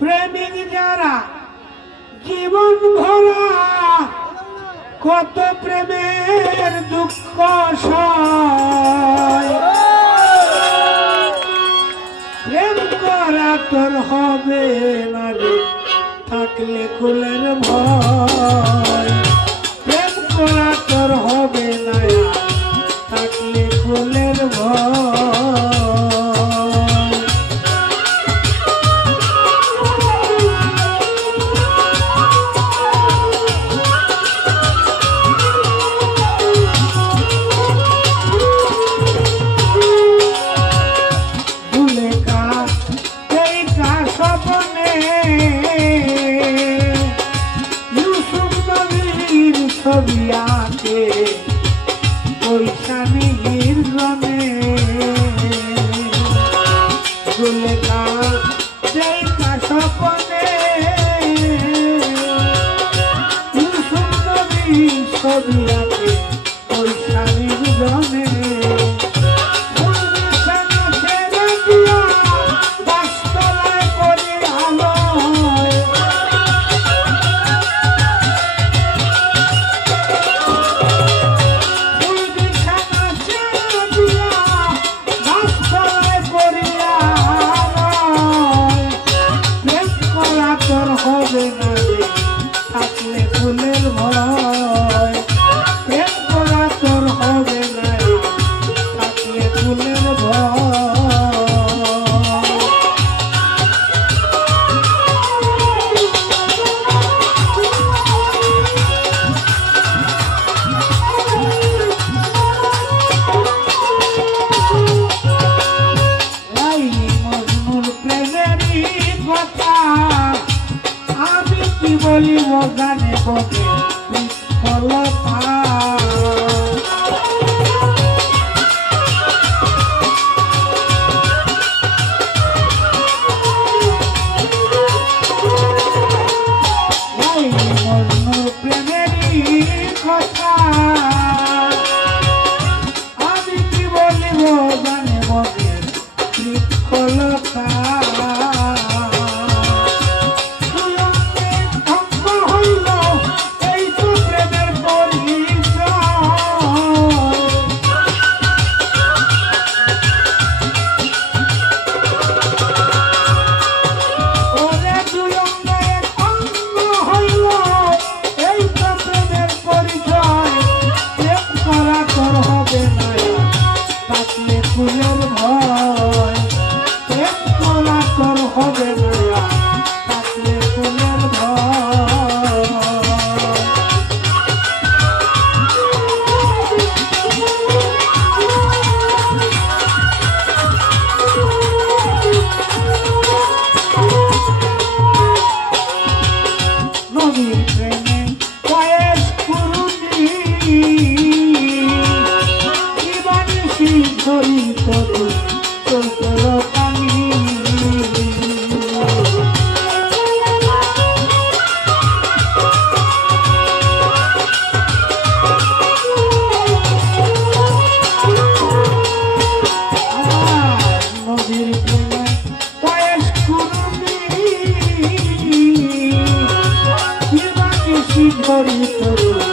প্রেমিক যারা জীবন ভরা কত প্রেমের দুঃখ সয়, প্রেম করা তোর হবে না রে থাকলে কুলের ভয়, প্রেম করা তোর হবে না থাকলে কুলের ভয়। ছবি আঁকে পৈশানির রনে জুলেখা দেখা স্বপনে ইউসুফ নবীর ছবি আঁকে পৈশানির রনে হবে না রে থাকলে ফুলের ভয়, প্রেম করা তোর হবে না থাকলে ফুলের ভয়। লাইলি মজনুর প্রেমেরই কথা আমি কি বলিব গানে বলে বিফলতা, লাইলি মজনুর প্রেমেরই কথা আমি কি বলিব গানে বলে বিফলতা। ফুলের ভয়, প্রেম করা তোর হবে না থাকলে ফুলের ভয়। নবীর প্রেমে বয়স কুরুনি ধরি তরু তোর পানি নদীর প্রেমে বয়স কুরুনি ধরি তরু